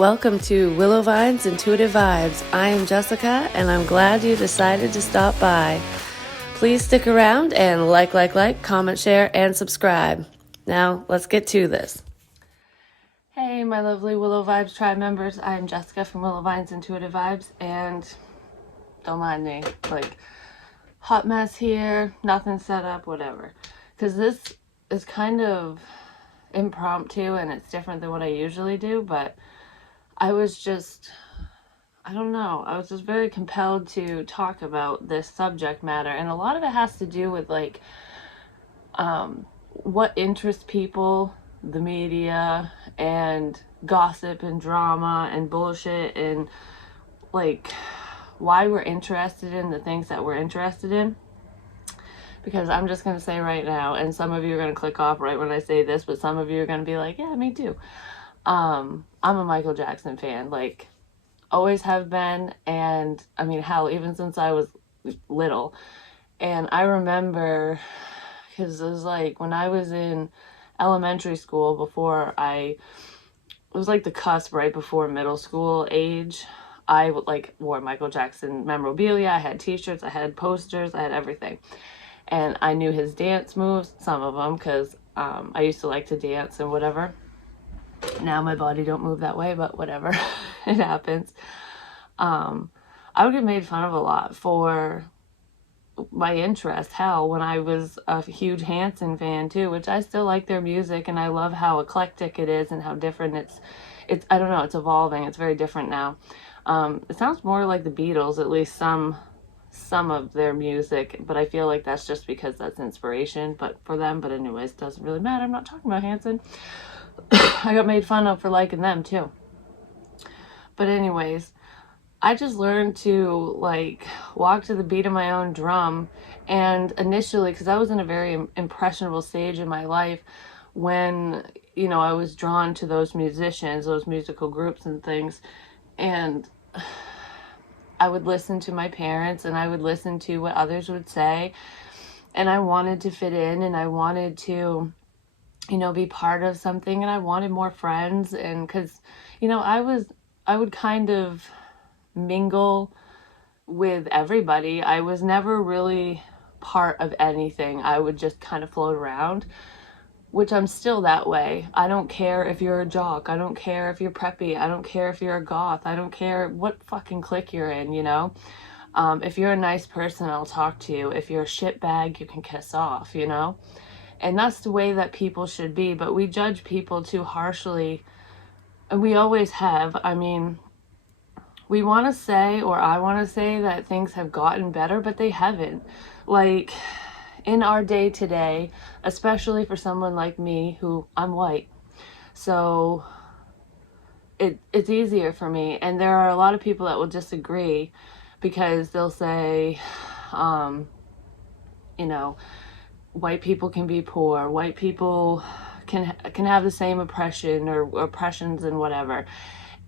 Welcome to Willow Vine's Intuitive Vibes. I am Jessica, and I'm glad you decided to stop by. Please stick around and like, comment, share, and subscribe. Now, let's get to this. Hey, my lovely Willow Vibes tribe members. I am Jessica from Willow Vine's Intuitive Vibes, and don't mind me. Hot mess here, nothing set up, whatever. Because this is kind of impromptu, and it's different than what I usually do, but I was just very compelled to talk about this subject matter, and a lot of it has to do with what interests people, the media, and gossip and drama and bullshit, and why we're interested in the things that we're interested in. Because I'm just going to say right now, and some of you are going to click off right when I say this, but some of you are going to be like, yeah, me too. I'm a Michael Jackson fan, always have been, and I mean, hell, even since I was little. And I remember, because it was when I was in elementary school, it was the cusp right before middle school age, I wore Michael Jackson memorabilia. I had t-shirts, I had posters, I had everything. And I knew his dance moves, some of them, because I used to like to dance and whatever. Now my body don't move that way, but whatever. It happens. I would get made fun of a lot for my interest. Hell, when I was a huge Hanson fan too, which I still like their music, and I love how eclectic it is and how different it's I don't know, it's evolving. It's very different now. It sounds more like the Beatles, at least some of their music, but I feel like that's just because that's inspiration for them. But anyways, it doesn't really matter. I'm not talking about Hanson. I got made fun of for liking them too. But anyways, I just learned to walk to the beat of my own drum. And initially, because I was in a very impressionable stage in my life when, I was drawn to those musicians, those musical groups and things. And I would listen to my parents, and I would listen to what others would say. And I wanted to fit in, and I wanted to, be part of something, and I wanted more friends. And because, I would kind of mingle with everybody. I was never really part of anything. I would just kind of float around, which I'm still that way. I don't care if you're a jock. I don't care if you're preppy. I don't care if you're a goth. I don't care what fucking clique you're in, if you're a nice person, I'll talk to you. If you're a shitbag, you can kiss off, And that's the way that people should be, but we judge people too harshly, and we always have. I mean, we want to say, or I want to say, that things have gotten better, but they haven't. In our day today, especially for someone like me, who I'm white, so it's easier for me. And there are a lot of people that will disagree, because they'll say, white people can be poor, white people can have the same oppression or oppressions and whatever.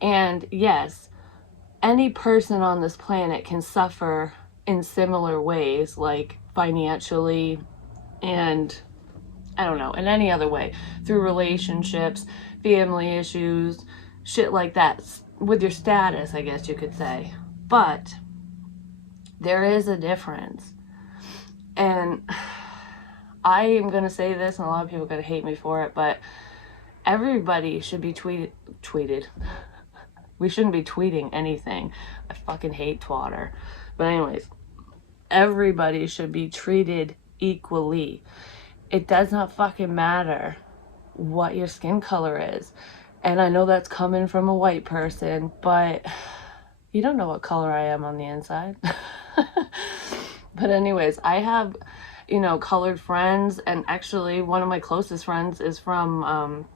And yes, any person on this planet can suffer in similar ways, financially, and I don't know, in any other way, through relationships, family issues, shit like that, with your status, I guess you could say. But there is a difference. And I am going to say this, and a lot of people are going to hate me for it, but everybody should be tweeted. We shouldn't be tweeting anything. I fucking hate Twitter. But anyways, everybody should be treated equally. It does not fucking matter what your skin color is. And I know that's coming from a white person, but you don't know what color I am on the inside. But anyways, I have, colored friends, and actually one of my closest friends is from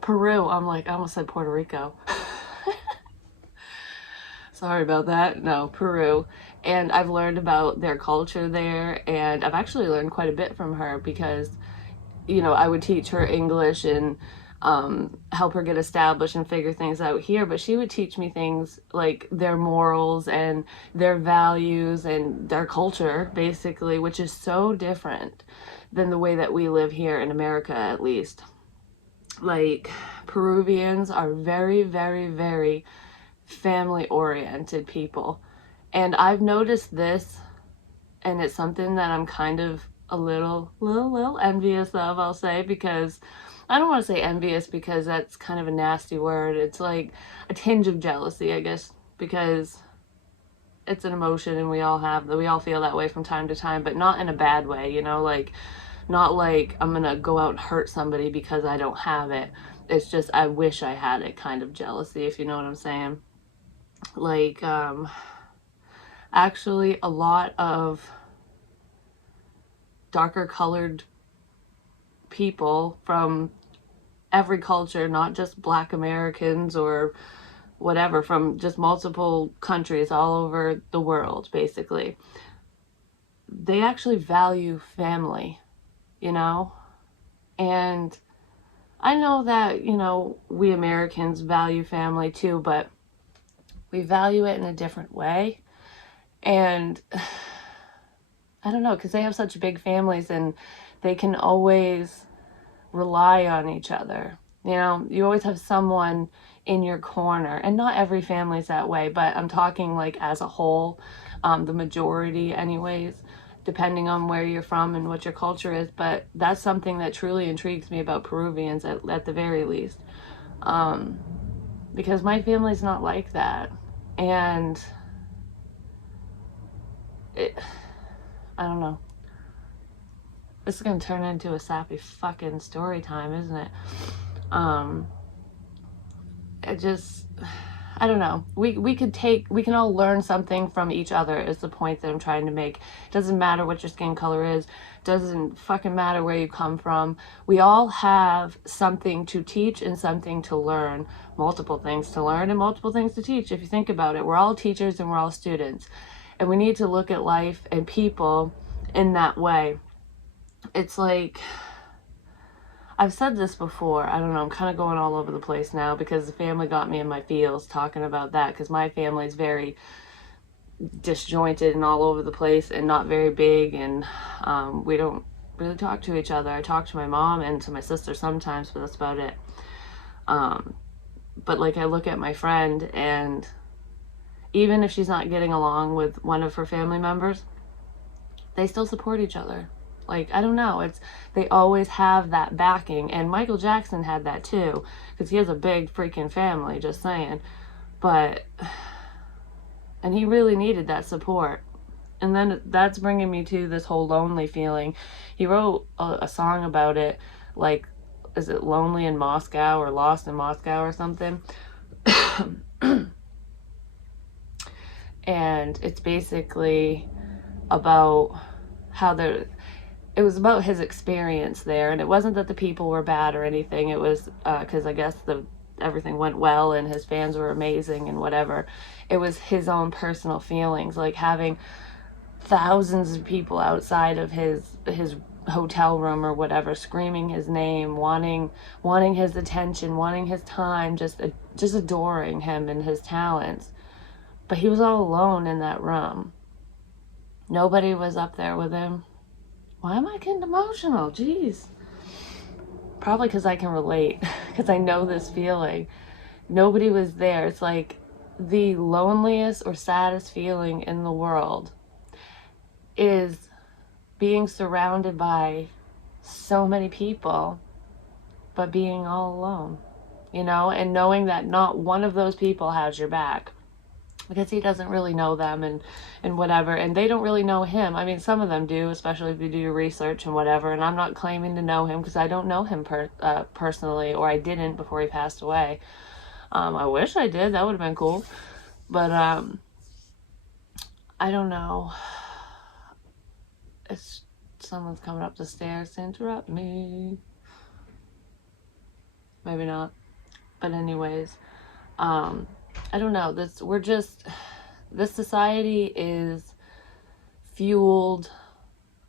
Peru. I almost said Puerto Rico. Sorry about that. No, Peru. And I've learned about their culture there, and I've actually learned quite a bit from her, because, I would teach her English and help her get established and figure things out here, but she would teach me things like their morals and their values and their culture, basically, which is so different than the way that we live here in America, at least. Like, Peruvians are very, very, very family-oriented people. And I've noticed this, and it's something that I'm kind of a little envious of, I'll say, because I don't want to say envious because that's kind of a nasty word. It's like a tinge of jealousy, I guess, because it's an emotion and we all feel that way from time to time, but not in a bad way, you know, like not like I'm gonna go out and hurt somebody because I don't have it. It's just I wish I had it kind of jealousy, if you know what I'm saying. Like, actually a lot of darker colored people from every culture, not just Black Americans or whatever, from just multiple countries all over the world, basically, they actually value family, you know? And I know that, you know, we Americans value family too, but we value it in a different way. And I don't know, because they have such big families and they can always rely on each other. You know, you always have someone in your corner, and not every family's that way, but I'm talking like as a whole, the majority anyways, depending on where you're from and what your culture is. But that's something that truly intrigues me about Peruvians at the very least, because my family's not like that. And I don't know. This is gonna turn into a sappy fucking story time, isn't it? It just, I don't know. We can all learn something from each other is the point that I'm trying to make. It doesn't matter what your skin color is. Doesn't fucking matter where you come from. We all have something to teach and something to learn. Multiple things to learn and multiple things to teach. If you think about it, we're all teachers and we're all students. And we need to look at life and people in that way. It's like, I've said this before, I don't know, I'm kind of going all over the place now because the family got me in my feels talking about that, because my family's very disjointed and all over the place and not very big, and we don't really talk to each other. I talk to my mom and to my sister sometimes, but that's about it. But like, I look at my friend, and even if she's not getting along with one of her family members, they still support each other. Like, I don't know, it's, they always have that backing. And Michael Jackson had that too, because he has a big freaking family, just saying. But, and he really needed that support. And then that's bringing me to this whole lonely feeling. He wrote a song about it, like, is it Lonely in Moscow or Lost in Moscow or something? And it's basically about how it was about his experience there, and it wasn't that the people were bad or anything. It was because I guess everything went well and his fans were amazing and whatever. It was his own personal feelings, like having thousands of people outside of his hotel room or whatever, screaming his name, wanting his attention, wanting his time, just adoring him and his talents. But he was all alone in that room. Nobody was up there with him. Why am I getting emotional? Jeez. Probably because I can relate, because I know this feeling. Nobody was there. It's like the loneliest or saddest feeling in the world is being surrounded by so many people, but being all alone, you know, and knowing that not one of those people has your back, because he doesn't really know them and whatever, and they don't really know him. I mean, some of them do, especially if you do your research and whatever, and I'm not claiming to know him because I don't know him personally, or I didn't before he passed away. I wish I did. That would have been cool. But I don't know. It's someone's coming up the stairs to interrupt me. Maybe not. But anyways, I don't know. This society is fueled.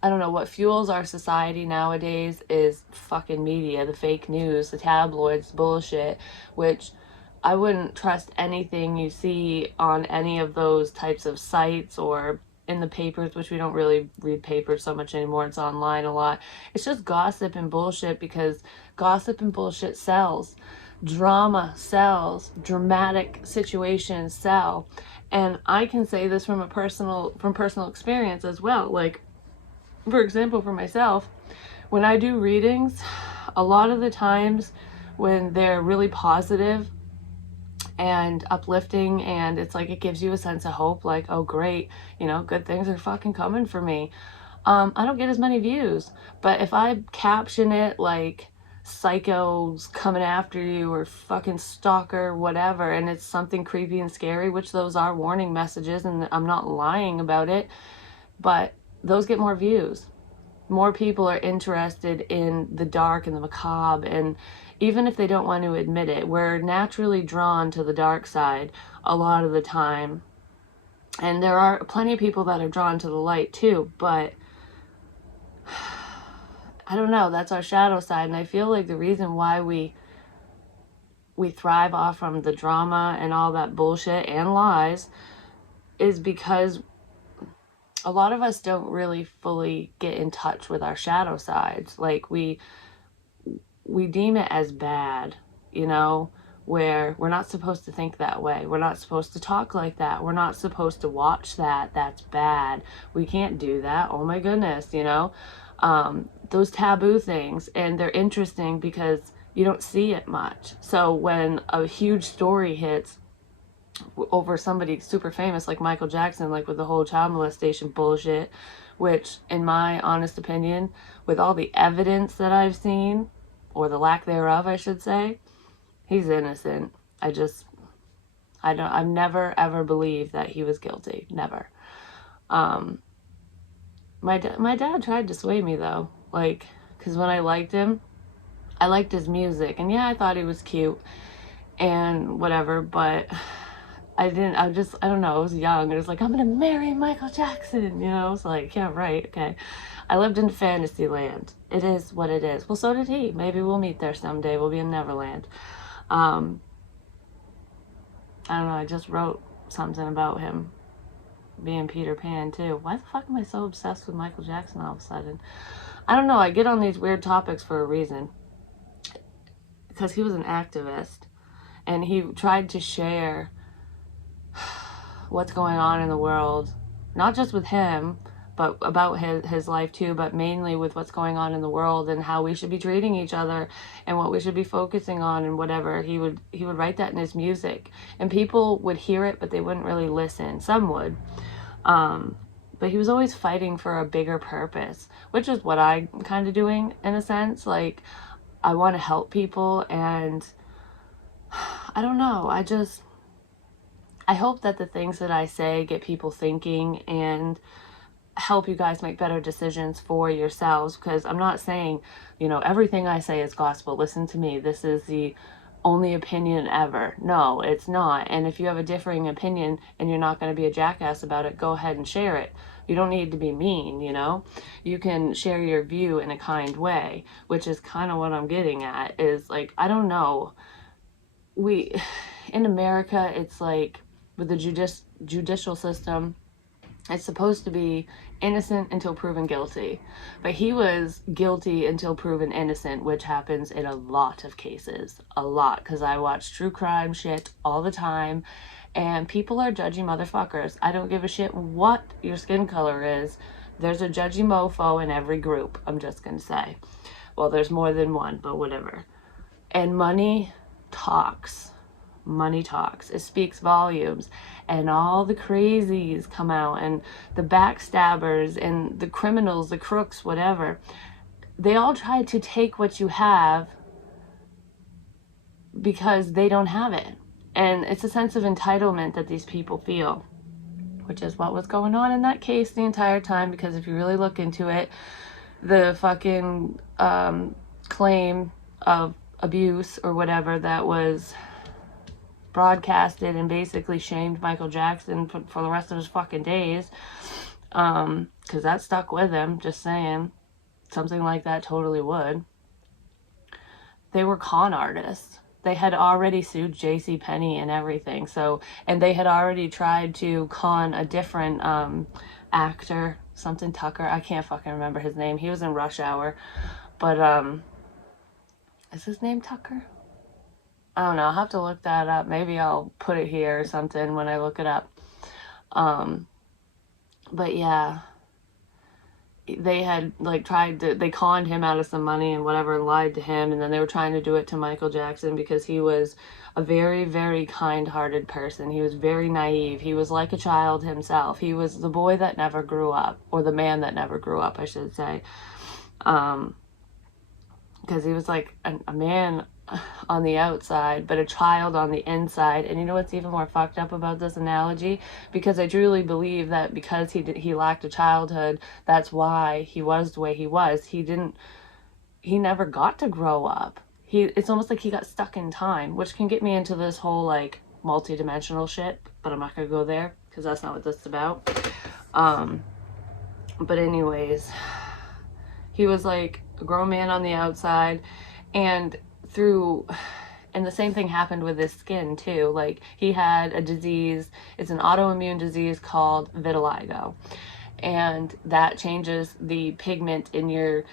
I don't know what fuels our society nowadays is fucking media, the fake news, the tabloids, bullshit, which I wouldn't trust anything you see on any of those types of sites or in the papers, which we don't really read papers so much anymore. It's online a lot. It's just gossip and bullshit, because gossip and bullshit sells. Drama sells. Dramatic situations sell. And I can say this from personal experience as well. Like, for example, for myself, when I do readings, a lot of the times when they're really positive and uplifting, and it's like it gives you a sense of hope, like, oh great, you know, good things are fucking coming for me, I don't get as many views. But if I caption it like psychos coming after you, or fucking stalker, whatever, and it's something creepy and scary, which those are warning messages, and I'm not lying about it, but those get more views. More people are interested in the dark and the macabre, and even if they don't want to admit it, we're naturally drawn to the dark side a lot of the time. And there are plenty of people that are drawn to the light too, but I don't know, that's our shadow side. And I feel like the reason why we thrive off from the drama and all that bullshit and lies is because a lot of us don't really fully get in touch with our shadow sides. Like, we deem it as bad, you know, where we're not supposed to think that way. We're not supposed to talk like that. We're not supposed to watch that. That's bad. We can't do that. Oh my goodness, you know, those taboo things. And they're interesting because you don't see it much. So when a huge story hits over somebody super famous like Michael Jackson, like with the whole child molestation bullshit, which in my honest opinion, with all the evidence that I've seen, or the lack thereof, I should say, he's innocent. I've never ever believed that he was guilty. Never. My dad tried to sway me though, like, because when I liked him, I liked his music, and yeah, I thought he was cute and whatever, but I don't know, I was young, and it was like, I'm gonna marry Michael Jackson, you know? It's like, yeah, right, okay. I lived in fantasy land. It is what it is. Well, so did he. Maybe we'll meet there someday. We'll be in Neverland. I don't know, I just wrote something about him being Peter Pan too. Why the fuck am I so obsessed with Michael Jackson all of a sudden? I don't know, I get on these weird topics for a reason. Because he was an activist, and he tried to share what's going on in the world, not just with him, but about his life too, but mainly with what's going on in the world and how we should be treating each other and what we should be focusing on and whatever. He would write that in his music, and people would hear it, but they wouldn't really listen. Some would. But he was always fighting for a bigger purpose, which is what I'm kind of doing in a sense. Like, I want to help people, and I don't know, I hope that the things that I say get people thinking and help you guys make better decisions for yourselves. Because I'm not saying, you know, everything I say is gospel. Listen to me. This is the only opinion ever. No, it's not. And if you have a differing opinion and you're not going to be a jackass about it, go ahead and share it. You don't need to be mean, you know? You can share your view in a kind way, which is kind of what I'm getting at, is like, I don't know. In America, it's like, with the judicial system, it's supposed to be innocent until proven guilty. But he was guilty until proven innocent, which happens in a lot of cases. A lot, because I watch true crime shit all the time, and people are judgy motherfuckers. I don't give a shit what your skin color is. There's a judgy mofo in every group, I'm just gonna say. Well, there's more than one, but whatever. And money talks. Money talks. It speaks volumes. And all the crazies come out, and the backstabbers and the criminals, the crooks, whatever. They all try to take what you have because they don't have it. And it's a sense of entitlement that these people feel, which is what was going on in that case the entire time. Because if you really look into it, the fucking claim of abuse or whatever that was broadcasted and basically shamed Michael Jackson for the rest of his fucking days, because that stuck with him. Just saying, something like that totally would. They were con artists. they had already sued JCPenney and everything. So, and they had already tried to con a different actor, something Tucker. I can't fucking remember his name. He was in Rush Hour. But, is his name Tucker? I don't know. I'll have to look that up. Maybe I'll put it here or something when I look it up. But yeah, they had like they conned him out of some money and whatever, and lied to him, and then they were trying to do it to Michael Jackson because he was a very, very kind-hearted person. He was very naive. He was like a child himself. He was the boy that never grew up, or the man that never grew up, I should say. Because he was like a man on the outside, but a child on the inside. And you know what's even more fucked up about this analogy? Because I truly believe that because he lacked a childhood, that's why he was the way he was. He never got to grow up. It's almost like he got stuck in time, which can get me into this whole like multi-dimensional shit, but I'm not gonna go there because that's not what this is about. But anyways, he was like a grown man on the outside, and the same thing happened with his skin too. Like, he had a disease, it's an autoimmune disease called vitiligo, and that changes the pigment in your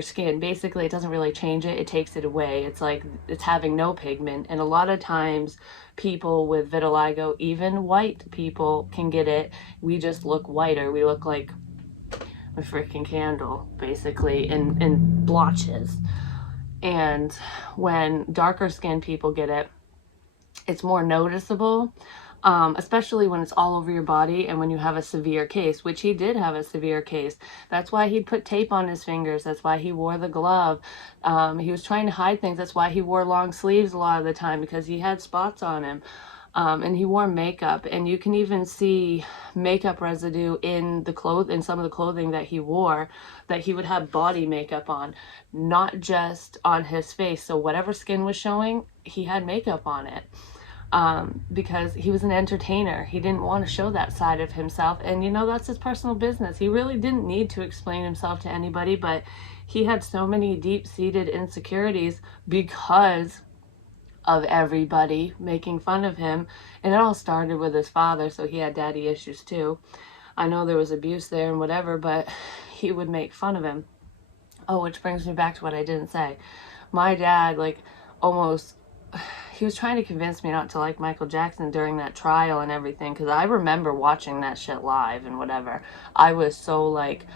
skin. Basically, it doesn't really change it, it takes it away. It's like it's having no pigment. And a lot of times people with vitiligo, even white people, can get it. We just look whiter. We look like a freaking candle, basically, in blotches. And when darker skinned people get it, it's more noticeable, especially when it's all over your body and when you have a severe case, which he did have a severe case. That's why he'd put tape on his fingers. That's why he wore the glove. He was trying to hide things. That's why he wore long sleeves a lot of the time, because he had spots on him. And he wore makeup, and you can even see makeup residue in some of the clothing that he wore, that he would have body makeup on, not just on his face. So whatever skin was showing, he had makeup on it, because he was an entertainer. He didn't want to show that side of himself, and that's his personal business. He really didn't need to explain himself to anybody, but he had so many deep-seated insecurities because of everybody making fun of him. And it all started with his father, so he had daddy issues too. I know there was abuse there and whatever, but he would make fun of him. Oh, which brings me back to what I didn't say. My dad, like, he was trying to convince me not to like Michael Jackson during that trial and everything, because I remember watching that shit live and whatever. I was so like,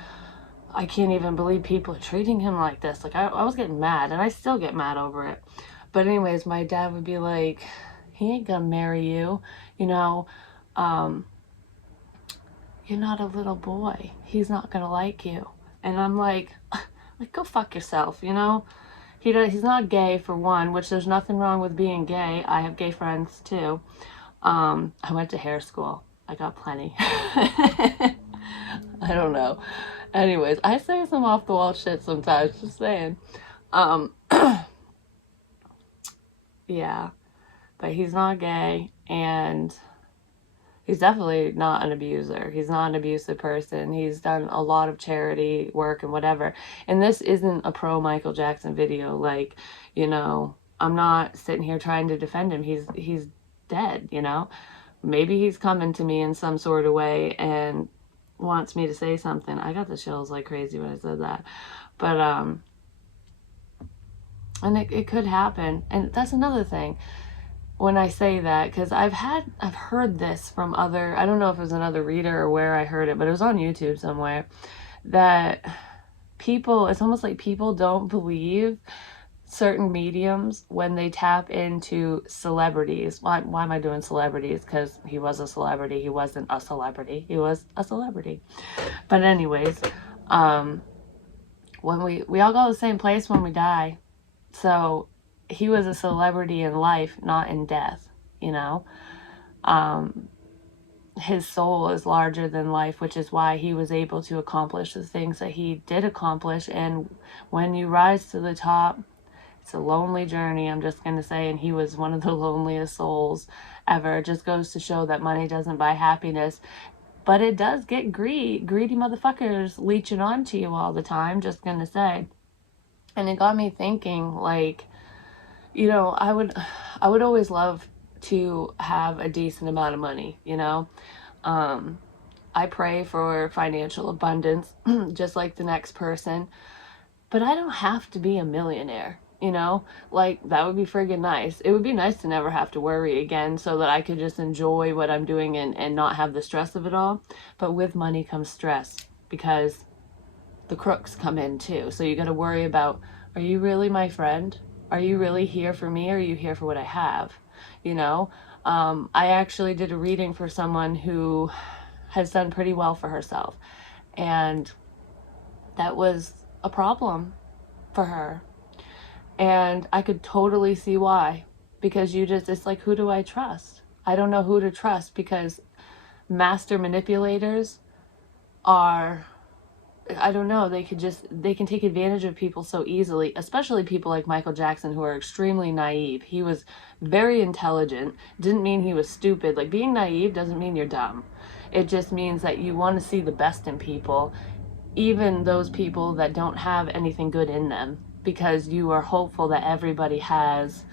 I can't even believe people are treating him like this. Like, I was getting mad, and I still get mad over it. But anyways, my dad would be like, he ain't gonna marry you, you're not a little boy. He's not gonna like you. And I'm like, go fuck yourself, He's not gay, for one, which there's nothing wrong with being gay. I have gay friends too. I went to hair school. I got plenty. I don't know. Anyways, I say some off the wall shit sometimes, just saying. Yeah, but he's not gay, and he's definitely not an abuser. He's not an abusive person. He's done a lot of charity work and whatever. And this isn't a pro Michael Jackson video. Like, I'm not sitting here trying to defend him. He's dead, Maybe he's coming to me in some sort of way and wants me to say something. I got the chills like crazy when I said that. But, and it could happen. And that's another thing when I say that, because I've heard this from I don't know if it was another reader or where I heard it, but it was on YouTube somewhere, that it's almost like people don't believe certain mediums when they tap into celebrities. Why am I doing celebrities? Because he was a celebrity. He wasn't a celebrity. He was a celebrity. But anyways, when we all go to the same place when we die. So he was a celebrity in life, not in death, His soul is larger than life, which is why he was able to accomplish the things that he did accomplish. And when you rise to the top, it's a lonely journey, I'm just going to say, and he was one of the loneliest souls ever. It just goes to show that money doesn't buy happiness, but it does get greedy motherfuckers leeching onto you all the time, just going to say. And it got me thinking, like, you know, I would always love to have a decent amount of money, you know. Um, I pray for financial abundance, just like the next person, but I don't have to be a millionaire, you know? Like, that would be friggin' nice. It would be nice to never have to worry again so that I could just enjoy what I'm doing and not have the stress of it all. But with money comes stress because the crooks come in too. So you got to worry about, are you really my friend? Are you really here for me? Or are you here for what I have? You know, I actually did a reading for someone who has done pretty well for herself. And that was a problem for her. And I could totally see why. Because it's like, who do I trust? I don't know who to trust because master manipulators are, I don't know, they can take advantage of people so easily, especially people like Michael Jackson who are extremely naive. He was very intelligent, didn't mean he was stupid. Like, being naive doesn't mean you're dumb. It just means that you want to see the best in people, even those people that don't have anything good in them, because you are hopeful that everybody has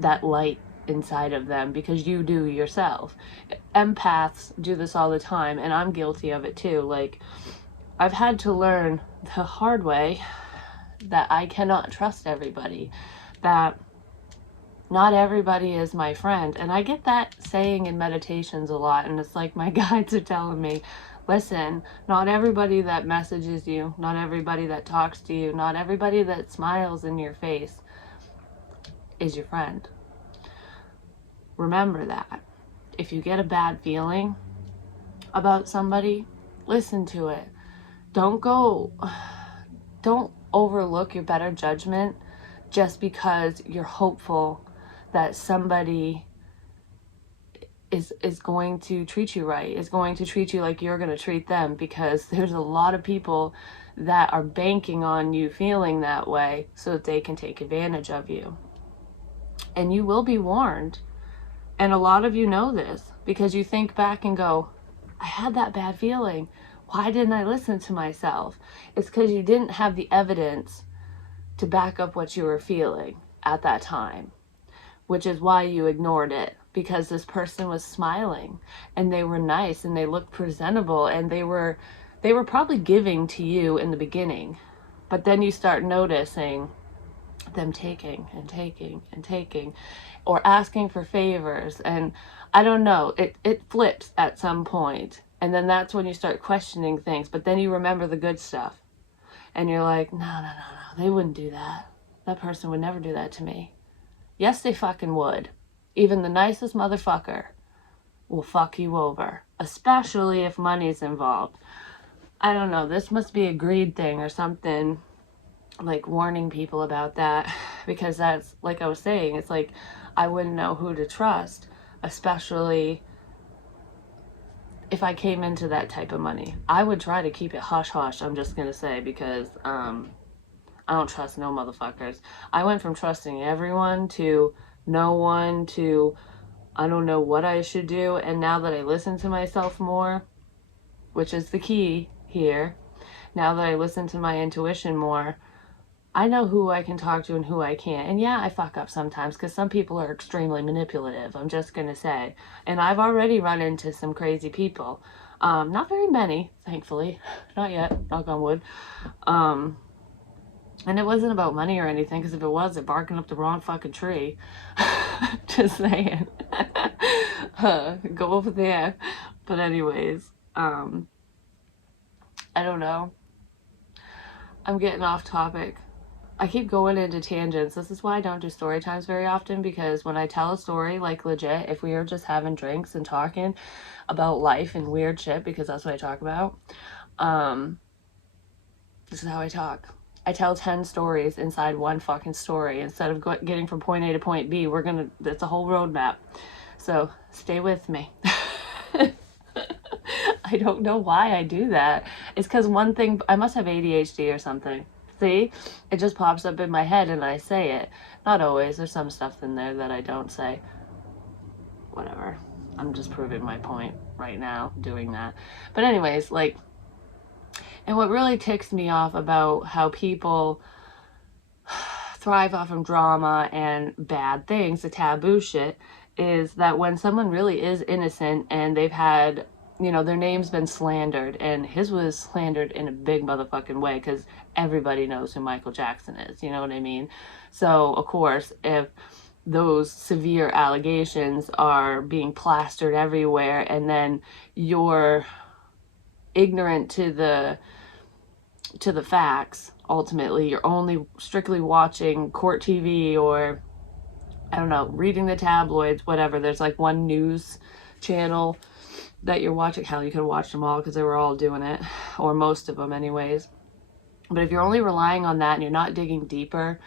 that light inside of them because you do yourself. Empaths do this all the time, and I'm guilty of it too. Like, I've had to learn the hard way that I cannot trust everybody, that not everybody is my friend. And I get that saying in meditations a lot, and it's like my guides are telling me, listen, not everybody that messages you, not everybody that talks to you, not everybody that smiles in your face is your friend. Remember that. If you get a bad feeling about somebody, listen to it. Don't overlook your better judgment just because you're hopeful that somebody is going to treat you right, is going to treat you like you're going to treat them, because there's a lot of people that are banking on you feeling that way so that they can take advantage of you. And you will be warned. And a lot of you know this because you think back and go, I had that bad feeling. Why didn't I listen to myself? It's because you didn't have the evidence to back up what you were feeling at that time, which is why you ignored it, because this person was smiling and they were nice and they looked presentable and they were probably giving to you in the beginning. But then you start noticing them taking and taking and taking, or asking for favors, and I don't know, it flips at some point, and then that's when you start questioning things. But then you remember the good stuff and you're like, no, they wouldn't do that. That person would never do that to me. Yes, they fucking would. Even the nicest motherfucker will fuck you over, especially if money's involved. I don't know, this must be a greed thing or something, like warning people about that, because that's, like I was saying, it's like I wouldn't know who to trust, especially if I came into that type of money. I would try to keep it hush hush, I'm just gonna say, because I don't trust no motherfuckers. I went from trusting everyone to no one to I don't know what I should do. And now that I listen to myself more, which is the key here, now that I listen to my intuition more, I know who I can talk to and who I can't. And yeah, I fuck up sometimes because some people are extremely manipulative, I'm just going to say. And I've already run into some crazy people. Not very many, thankfully. Not yet, knock on wood. And it wasn't about money or anything, because if it was, they're barking up the wrong fucking tree. Just saying. Go over there. But anyways, I don't know. I'm getting off topic. I keep going into tangents. This is why I don't do story times very often, because when I tell a story, like legit, if we were just having drinks and talking about life and weird shit, because that's what I talk about, this is how I talk. I tell 10 stories inside one fucking story. Instead of getting from point A to point B, that's a whole roadmap. So stay with me. I don't know why I do that. It's because one thing, I must have ADHD or something. See, it just pops up in my head and I say it. Not always. There's some stuff in there that I don't say. Whatever. I'm just proving my point right now doing that. But anyways, like, and what really ticks me off about how people thrive off of drama and bad things, the taboo shit, is that when someone really is innocent and they've had, you know, their name's been slandered, and his was slandered in a big motherfucking way because everybody knows who Michael Jackson is, you know what I mean? So, of course, if those severe allegations are being plastered everywhere and then you're ignorant to the facts, ultimately you're only strictly watching court TV or, I don't know, reading the tabloids, whatever. There's like one news channel that you're watching. Hell, you could watch them all because they were all doing it, or most of them anyways. But if you're only relying on that and you're not digging deeper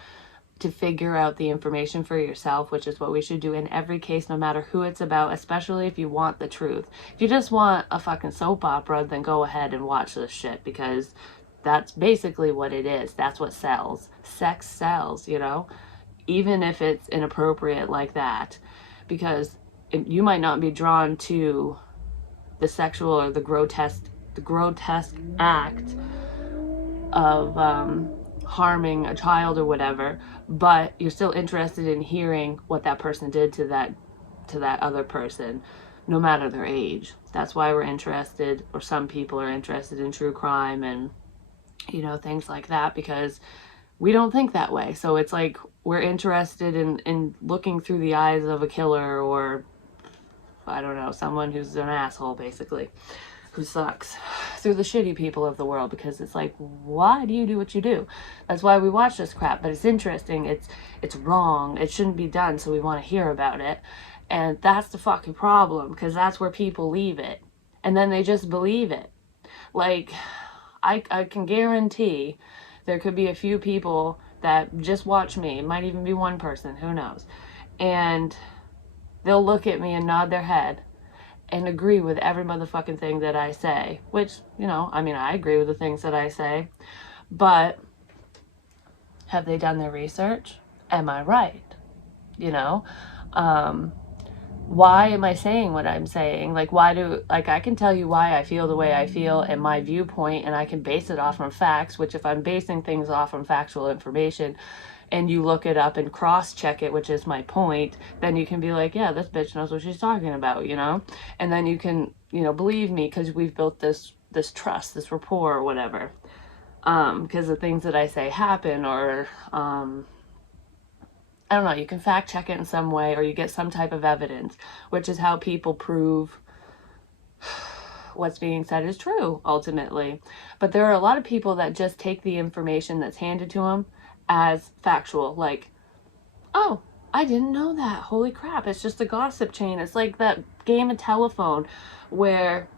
to figure out the information for yourself, which is what we should do in every case, no matter who it's about, especially if you want the truth. If you just want a fucking soap opera, then go ahead and watch this shit, because that's basically what it is. That's what sells. Sex sells, you know, even if it's inappropriate like that, because you might not be drawn to the sexual or the grotesque act of harming a child or whatever, but you're still interested in hearing what that person did to that other person, no matter their age. That's why we're interested, or some people are interested in true crime and, you know, things like that, because we don't think that way. So it's like we're interested in looking through the eyes of a killer, or I don't know, someone who's an asshole, basically, who sucks, through the shitty people of the world, because it's like, why do you do what you do? That's why we watch this crap. But it's interesting, it's wrong, it shouldn't be done, so we want to hear about it. And that's the fucking problem, because that's where people leave it, and then they just believe it. Like, I can guarantee there could be a few people that just watch me. It might even be one person, who knows, and they'll look at me and nod their head and agree with every motherfucking thing that I say, which, you know, I mean, I agree with the things that I say, but have they done their research? Am I right? You know, why am I saying what I'm saying? Like, I can tell you why I feel the way I feel and my viewpoint, and I can base it off on facts, which if I'm basing things off on factual information, and you look it up and cross-check it, which is my point, then you can be like, yeah, this bitch knows what she's talking about, you know? And then you can, you know, believe me, because we've built this trust, this rapport, or whatever. Because the things that I say happen, or, I don't know, you can fact-check it in some way, or you get some type of evidence, which is how people prove what's being said is true, ultimately. But there are a lot of people that just take the information that's handed to them as factual, like, oh, I didn't know that, holy crap, it's just a gossip chain. It's like that game of telephone where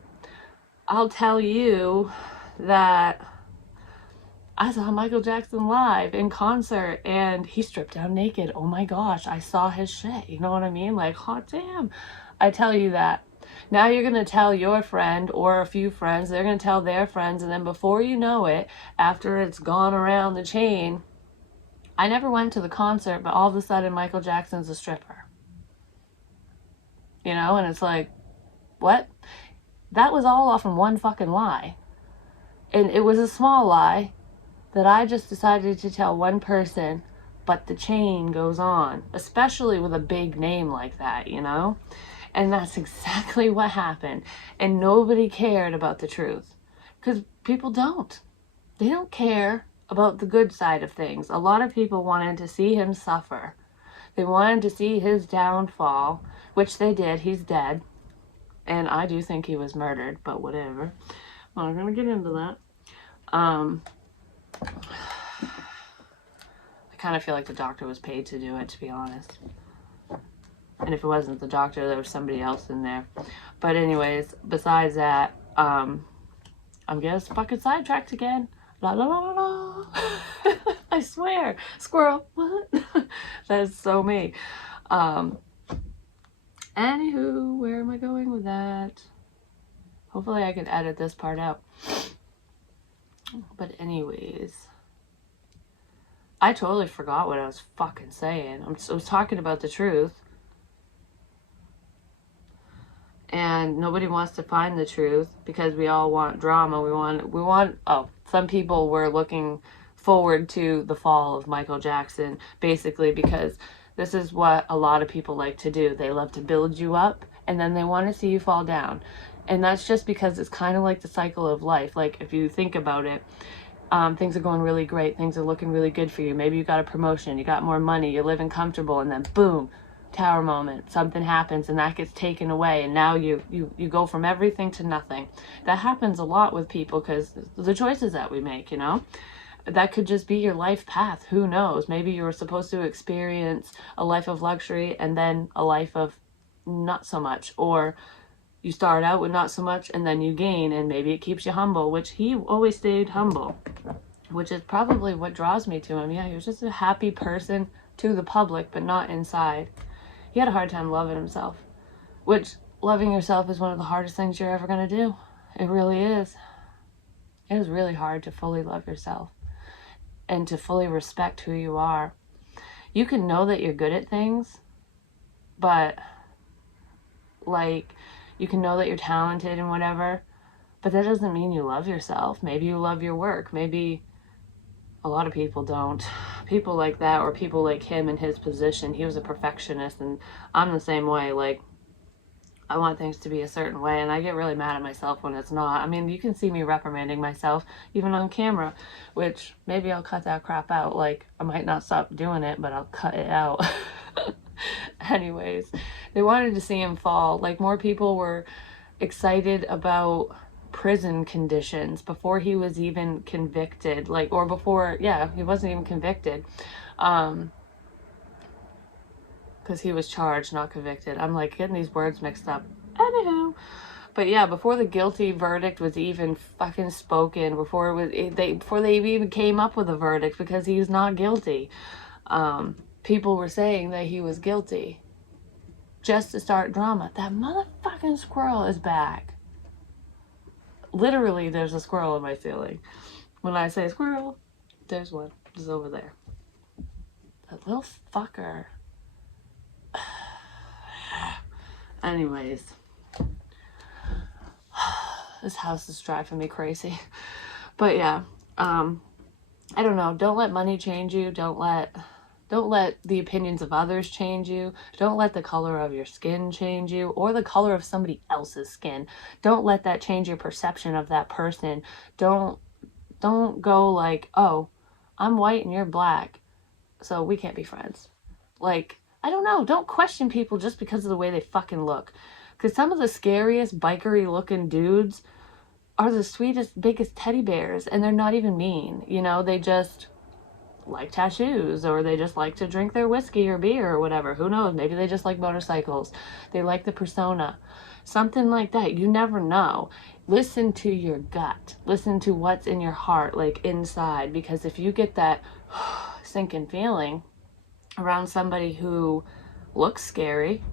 I'll tell you that I saw Michael Jackson live in concert and he stripped down naked. Oh my gosh, I saw his shit, you know what I mean? Like, hot damn, I tell you that. Now you're going to tell your friend or a few friends, they're going to tell their friends, and then before you know it, after it's gone around the chain, I never went to the concert, but all of a sudden Michael Jackson's a stripper. You know, and it's like, what? That was all off in one fucking lie. And it was a small lie that I just decided to tell one person, but the chain goes on, especially with a big name like that, you know? And that's exactly what happened. And nobody cared about the truth, because people don't. They don't care about the good side of things. A lot of people wanted to see him suffer. They wanted to see his downfall, which they did. He's dead. And I do think he was murdered, but whatever. I'm not going to get into that. I kind of feel like the doctor was paid to do it, to be honest. And if it wasn't the doctor, there was somebody else in there. But anyways, besides that, I'm getting fucking sidetracked again. La la la la la. I swear. Squirrel. What? That is so me. Anywho, where am I going with that? Hopefully I can edit this part out. But anyways, I totally forgot what I was fucking saying. I was talking about the truth. And nobody wants to find the truth because we all want drama. We want, some people were looking forward to the fall of Michael Jackson, basically, because this is what a lot of people like to do. They love to build you up, and then they want to see you fall down. And that's just because it's kind of like the cycle of life. Like, if you think about it, things are going really great. Things are looking really good for you. Maybe you got a promotion, you got more money, you're living comfortable, and then boom, tower moment, something happens and that gets taken away, and now you go from everything to nothing. That happens a lot with people because the choices that we make, you know. That could just be your life path. Who knows? Maybe you were supposed to experience a life of luxury and then a life of not so much, or you start out with not so much and then you gain, and maybe it keeps you humble, which he always stayed humble, which is probably what draws me to him. Yeah, he was just a happy person to the public, but not inside. He had a hard time loving himself, which loving yourself is one of the hardest things you're ever going to do. It really is. It is really hard to fully love yourself and to fully respect who you are. You can know that you're good at things, but like, you can know that you're talented and whatever, but that doesn't mean you love yourself. Maybe you love your work. Maybe a lot of people don't. People like that, or people like him in his position, he was a perfectionist, and I'm the same way. Like, I want things to be a certain way, and I get really mad at myself when it's not. I mean, you can see me reprimanding myself even on camera, which maybe I'll cut that crap out. Like, I might not stop doing it, but I'll cut it out. Anyways, they wanted to see him fall. Like, more people were excited about prison conditions before he was even convicted. Like, or before, yeah, he wasn't even convicted. Because he was charged, not convicted. I'm like getting these words mixed up. Anywho. But yeah, before the guilty verdict was even fucking spoken, before they even came up with a verdict, because he's not guilty, people were saying that he was guilty just to start drama. That motherfucking squirrel is back. Literally, there's a squirrel in my ceiling. When I say squirrel, there's one. It's over there. That little fucker. Anyways, this house is driving me crazy. But yeah, I don't know. Don't let money change you. Don't let the opinions of others change you. Don't let the color of your skin change you, or the color of somebody else's skin. Don't let that change your perception of that person. Don't go like, oh, I'm white and you're black, so we can't be friends. Like, I don't know. Don't question people just because of the way they fucking look. Because some of the scariest bikery looking dudes are the sweetest, biggest teddy bears, and they're not even mean. You know, they just like tattoos, or they just like to drink their whiskey or beer or whatever. Who knows? Maybe they just like motorcycles. They like the persona. Something like that. You never know. Listen to your gut. Listen to what's in your heart, like inside. Because if you get that sinking feeling around somebody who looks scary,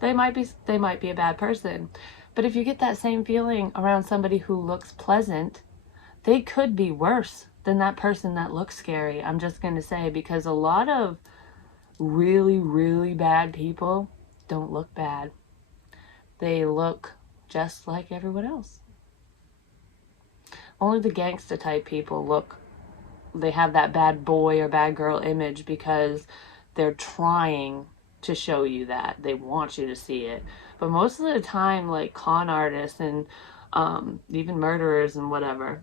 they might be a bad person. But if you get that same feeling around somebody who looks pleasant, they could be worse than that person that looks scary. I'm just going to say, because a lot of really, really bad people don't look bad. They look just like everyone else. Only the gangsta type people they have that bad boy or bad girl image because they're trying to show you that. They want you to see it. But most of the time, like con artists and even murderers and whatever,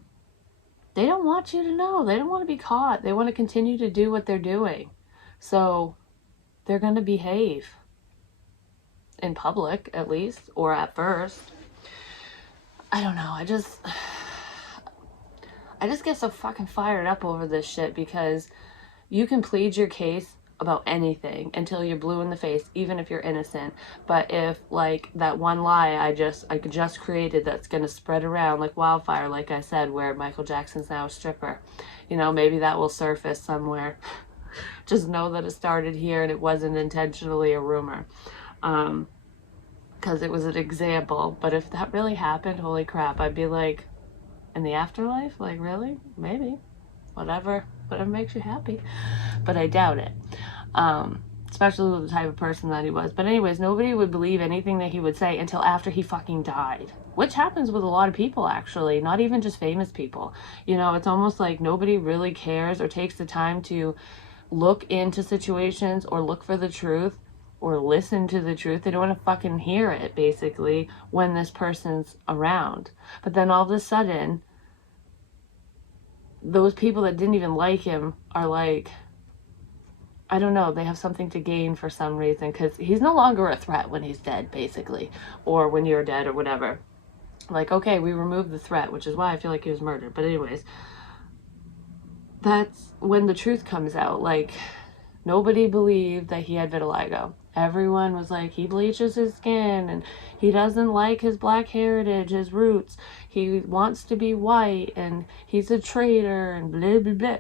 they don't want you to know. They don't want to be caught. They want to continue to do what they're doing. So they're going to behave in public, at least, or at first. I don't know. I just get so fucking fired up over this shit, because you can plead your case about anything until you're blue in the face, even if you're innocent. But if, like, that one lie I just created that's going to spread around like wildfire, like I said, where Michael Jackson's now a stripper, you know, maybe that will surface somewhere. Just know that it started here and it wasn't intentionally a rumor. Because it was an example. But if that really happened, holy crap, I'd be like, in the afterlife? Like, really? Maybe. Whatever makes you happy. But I doubt it. especially with the type of person that he was. But anyways, nobody would believe anything that he would say until after he fucking died, which happens with a lot of people, actually, not even just famous people. You know, it's almost like nobody really cares or takes the time to look into situations or look for the truth or listen to the truth. They don't want to fucking hear it, basically, when this person's around. But then all of a sudden, those people that didn't even like him are like, I don't know, they have something to gain for some reason, because he's no longer a threat when he's dead, basically, or when you're dead or whatever. Like, okay, we removed the threat, which is why I feel like he was murdered. But anyways, that's when the truth comes out. Like, nobody believed that he had vitiligo. Everyone was like, he bleaches his skin and he doesn't like his black heritage, his roots. He wants to be white and he's a traitor and blah, blah, blah.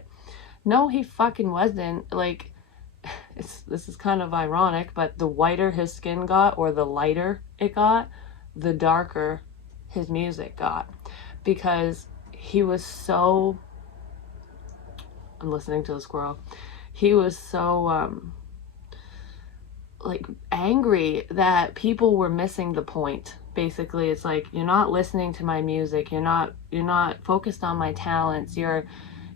No, he fucking wasn't. Like, this is kind of ironic, but the whiter his skin got, or the lighter it got, the darker his music got. Because he was so... I'm listening to the squirrel. He was so, like, angry that people were missing the point. Basically, it's like, you're not listening to my music. You're not focused on my talents. You're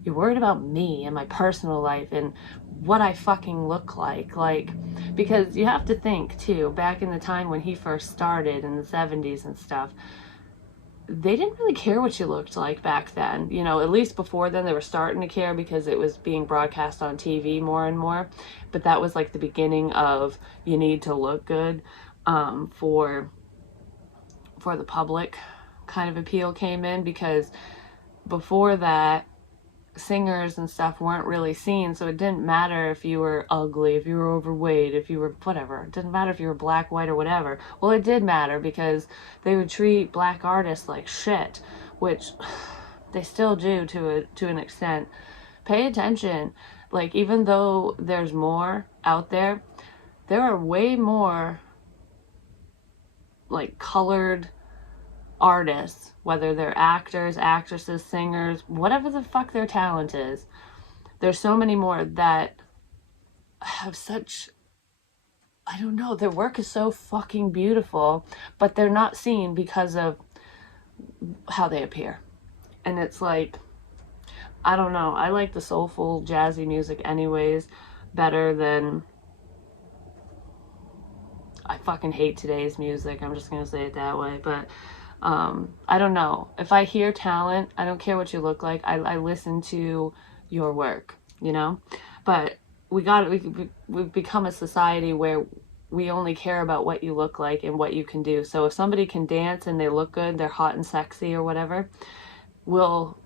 worried about me and my personal life and what I fucking look like. Like, because you have to think too, back in the time when he first started in the 70s and stuff, they didn't really care what you looked like back then. You know, at least before then they were starting to care because it was being broadcast on TV more and more. But that was like the beginning of, you need to look good, for the public kind of appeal came in, because before that, singers and stuff weren't really seen, so it didn't matter if you were ugly, if you were overweight, if you were whatever. It didn't matter if you were black, white, or whatever. Well, it did matter, because they would treat black artists like shit, which they still do to an extent. Pay attention. Like, even though there's more out there, there are way more like colored artists, whether they're actors, actresses, singers, whatever the fuck their talent is. There's so many more that have such, I don't know, their work is so fucking beautiful, but they're not seen because of how they appear. And it's like, I don't know, I like the soulful, jazzy music anyways better than... I fucking hate today's music, I'm just gonna say it that way. But I don't know. If I hear talent, I don't care what you look like. I listen to your work, you know? But we've become a society where we only care about what you look like and what you can do. So if somebody can dance and they look good, they're hot and sexy or whatever, we'll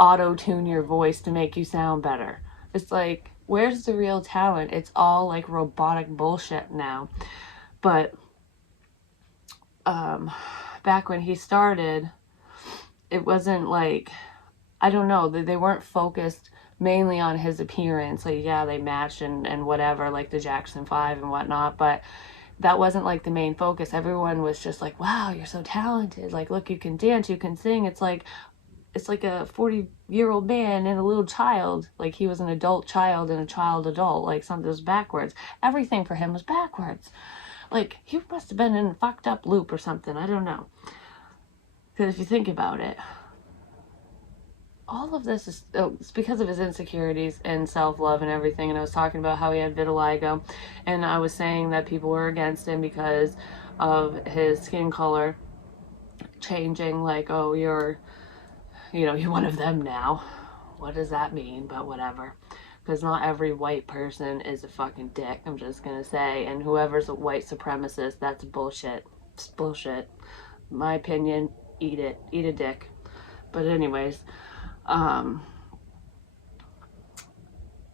auto-tune your voice to make you sound better. It's like, where's the real talent? It's all like robotic bullshit now. But back when he started, it wasn't like, I don't know, they weren't focused mainly on his appearance. Like, yeah, they matched and whatever, like the Jackson 5 and whatnot, but that wasn't like the main focus. Everyone was just like, wow, you're so talented. Like, look, you can dance, you can sing. It's like a 40-year-old man and a little child. Like, he was an adult child and a child adult. Like, something was backwards. Everything for him was backwards. Like, he must have been in a fucked up loop or something. I don't know. Because if you think about it, all of this is, it's because of his insecurities and self-love and everything. And I was talking about how he had vitiligo, and I was saying that people were against him because of his skin color changing. Like, oh, you're one of them now. What does that mean? But whatever. Because not every white person is a fucking dick, I'm just gonna say. And whoever's a white supremacist, that's bullshit. It's bullshit. My opinion, eat it. Eat a dick. But anyways, yeah,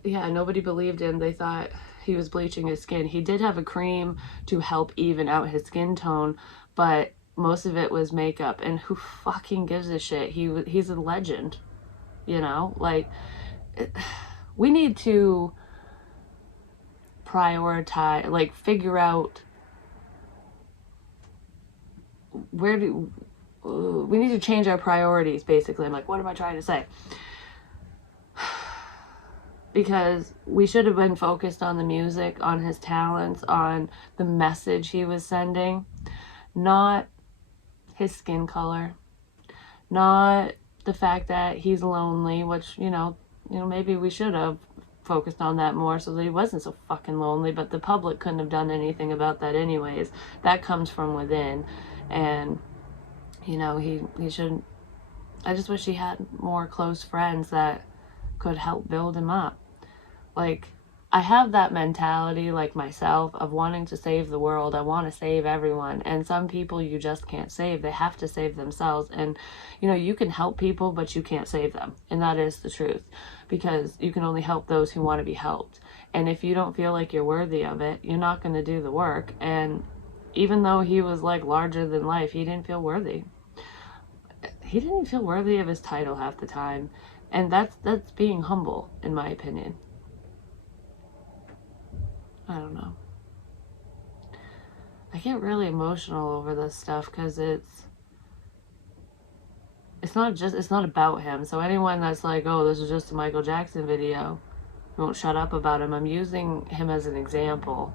nobody believed him. They thought he was bleaching his skin. He did have a cream to help even out his skin tone, but most of it was makeup. And who fucking gives a shit? He's a legend, you know? Like, we need to prioritize, like, figure out we need to change our priorities, basically. I'm like, what am I trying to say? because we should have been focused on the music, on his talents, on the message he was sending, not his skin color, not the fact that he's lonely, which, maybe we should have focused on that more so that he wasn't so fucking lonely, but the public couldn't have done anything about that anyways. That comes from within. And, he shouldn't. I just wish he had more close friends that could help build him up. Like, I have that mentality, like myself, of wanting to save the world. I want to save everyone. And some people you just can't save. They have to save themselves. And, you can help people, but you can't save them. And that is the truth. Because you can only help those who want to be helped. And if you don't feel like you're worthy of it, you're not going to do the work. And even though he was like larger than life, he didn't feel worthy. He didn't even feel worthy of his title half the time. And that's being humble, in my opinion. I don't know. I get really emotional over this stuff because it's not about him. So anyone that's like, oh, this is just a Michael Jackson video, won't shut up about him. I'm using him as an example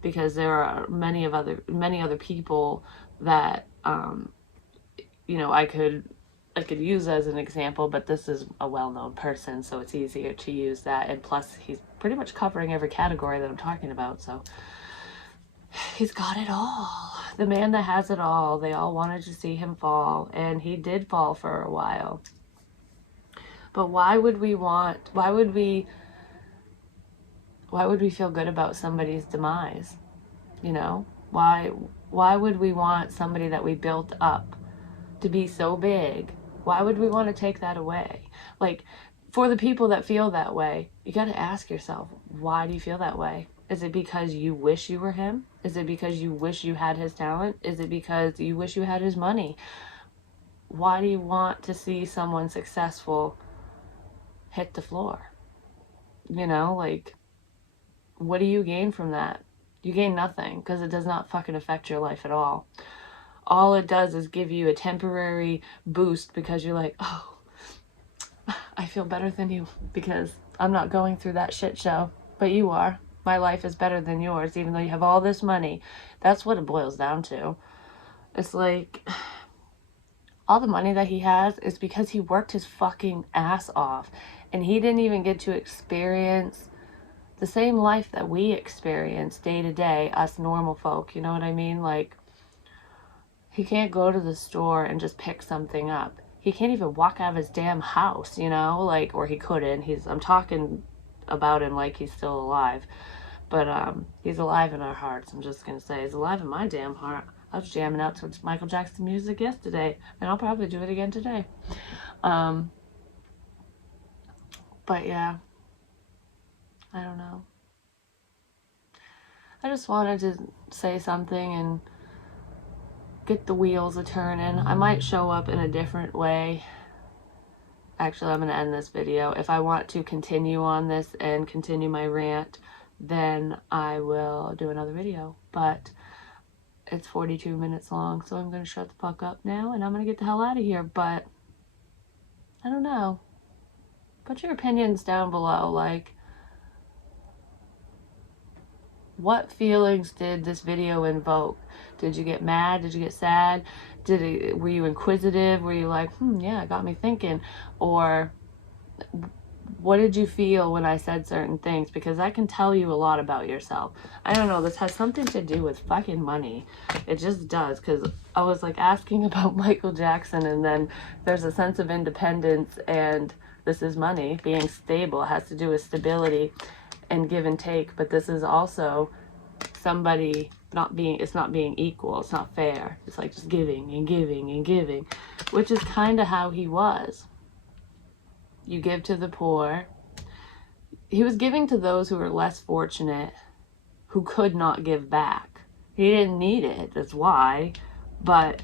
because there are many other people that I could use as an example, but this is a well-known person, so it's easier to use that. And plus, he's pretty much covering every category that I'm talking about, so he's got it all. The man that has it all. They all wanted to see him fall, and he did fall for a while. But why would we feel good about somebody's demise? Why would we want somebody that we built up to be so big? Why would we want to take that away? Like, for the people that feel that way, you got to ask yourself, why do you feel that way? Is it because you wish you were him? Is it because you wish you had his talent? Is it because you wish you had his money? Why do you want to see someone successful hit the floor? Like, what do you gain from that? You gain nothing, because it does not fucking affect your life at all. All it does is give you a temporary boost because you're like, oh, I feel better than you because I'm not going through that shit show. But you are. My life is better than yours, even though you have all this money. That's what it boils down to. It's like, all the money that he has is because he worked his fucking ass off. And he didn't even get to experience the same life that we experience day to day, us normal folk. You know what I mean? Like, he can't go to the store and just pick something up. He can't even walk out of his damn house, like, or he couldn't. I'm talking about him like he's still alive. But he's alive in our hearts. I'm just going to say he's alive in my damn heart. I was jamming out to Michael Jackson music yesterday, and I'll probably do it again today. But yeah, I don't know. I just wanted to say something and get the wheels a-turning. I might show up in a different way. Actually, I'm going to end this video. If I want to continue on this and continue my rant, then I will do another video. But it's 42 minutes long, so I'm going to shut the fuck up now, and I'm going to get the hell out of here. But I don't know. Put your opinions down below. Like, what feelings did this video invoke? Did you get mad? Did you get sad? Were you inquisitive? Were you like, yeah, it got me thinking? Or what did you feel when I said certain things? Because I can tell you a lot about yourself. I don't know, this has something to do with fucking money. It just does, because I was like asking about Michael Jackson, and then there's a sense of independence, and this is money. Being stable has to do with stability and give and take, but this is also somebody it's not being equal. It's not fair. It's like just giving and giving and giving, which is kind of how he was. You give to the poor. He was giving to those who were less fortunate, who could not give back. He didn't need it, that's why, but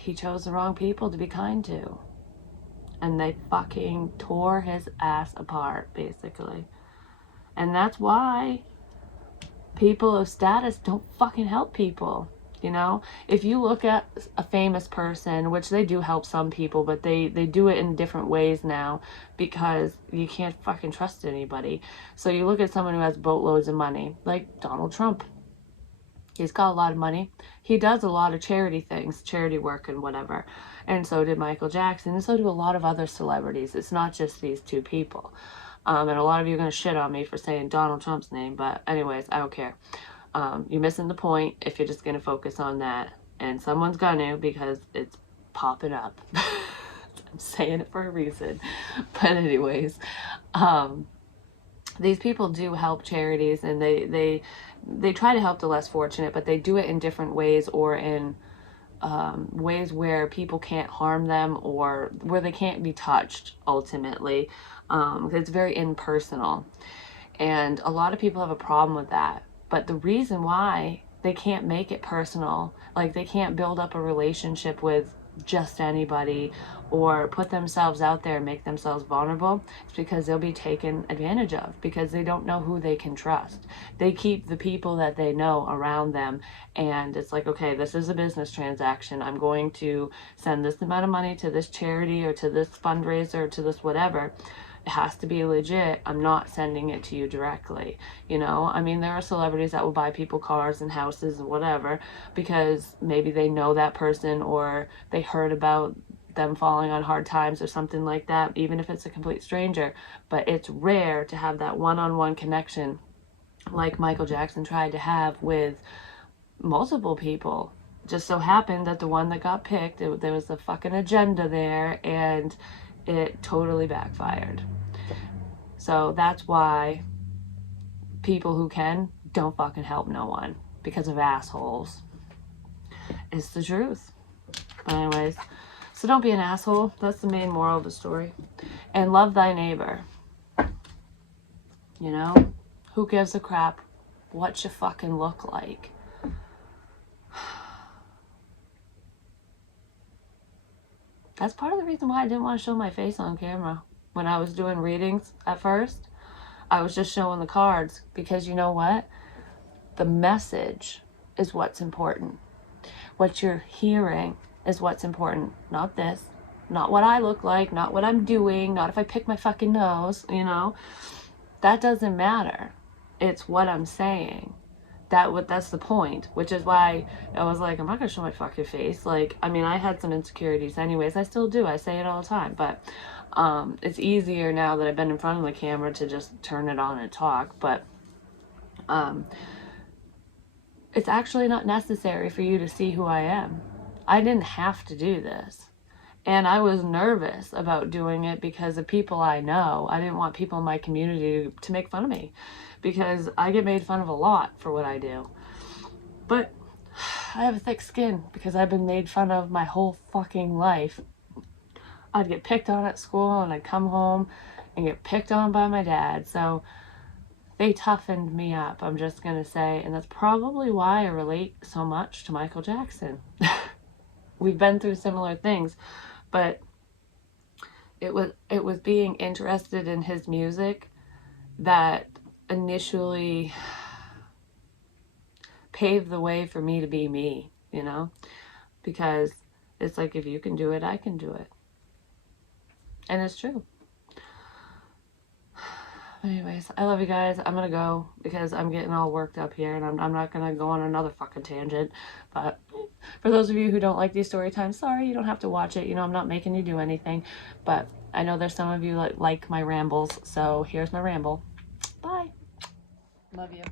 he chose the wrong people to be kind to. And they fucking tore his ass apart, basically. And that's why people of status don't fucking help people. You know, if you look at a famous person, which they do help some people, but they do it in different ways now because you can't fucking trust anybody. So you look at someone who has boatloads of money, like Donald Trump. He's got a lot of money. He does a lot of charity things, charity work and whatever. And so did Michael Jackson, and so do a lot of other celebrities. It's not just these two people. And a lot of you are going to shit on me for saying Donald Trump's name, but anyways, I don't care. You're missing the point if you're just going to focus on that. And someone's going to, because it's popping up. I'm saying it for a reason. But anyways, these people do help charities, and they try to help the less fortunate, but they do it in different ways, or in ways where people can't harm them, or where they can't be touched ultimately. It's very impersonal. And a lot of people have a problem with that. But the reason why they can't make it personal, like they can't build up a relationship with just anybody or put themselves out there and make themselves vulnerable, it's because they'll be taken advantage of, because they don't know who they can trust. They keep the people that they know around them, and it's like, okay, this is a business transaction. I'm going to send this amount of money to this charity or to this fundraiser or to this whatever. It has to be legit. I'm not sending it to you directly. You know, I mean, there are celebrities that will buy people cars and houses and whatever because maybe they know that person, or they heard about them falling on hard times or something like that, even if it's a complete stranger. But it's rare to have that one-on-one connection like Michael Jackson tried to have with multiple people. Just so happened that the one that got picked, there was a fucking agenda there, and it totally backfired. So that's why people who can don't fucking help no one, because of assholes. It's the truth. But anyways, so don't be an asshole. That's the main moral of the story. And love thy neighbor. You know? Who gives a crap what you fucking look like? That's part of the reason why I didn't want to show my face on camera. When I was doing readings at first, I was just showing the cards, because you know what? The message is what's important. What you're hearing is what's important. Not this. Not what I look like. Not what I'm doing. Not if I pick my fucking nose, you know? That doesn't matter. It's what I'm saying. That's the point, which is why I was like, I'm not gonna show my fucking face. Like, I mean, I had some insecurities anyways. I still do. I say it all the time, but it's easier now that I've been in front of the camera to just turn it on and talk. But it's actually not necessary for you to see who I am. I didn't have to do this. And I was nervous about doing it because of people I know. I didn't want people in my community to make fun of me, because I get made fun of a lot for what I do. But I have a thick skin because I've been made fun of my whole fucking life. I'd get picked on at school, and I'd come home and get picked on by my dad. So they toughened me up, I'm just going to say. And that's probably why I relate so much to Michael Jackson. We've been through similar things. But it was being interested in his music that initially paved the way for me to be me, you know? Because it's like, if you can do it, I can do it. And it's true. Anyways, I love you guys. I'm gonna go because I'm getting all worked up here, and I'm not gonna go on another fucking tangent. But for those of you who don't like these story times, sorry, you don't have to watch it. You know, I'm not making you do anything. But I know there's some of you that like my rambles, so here's my ramble. Bye. Love you.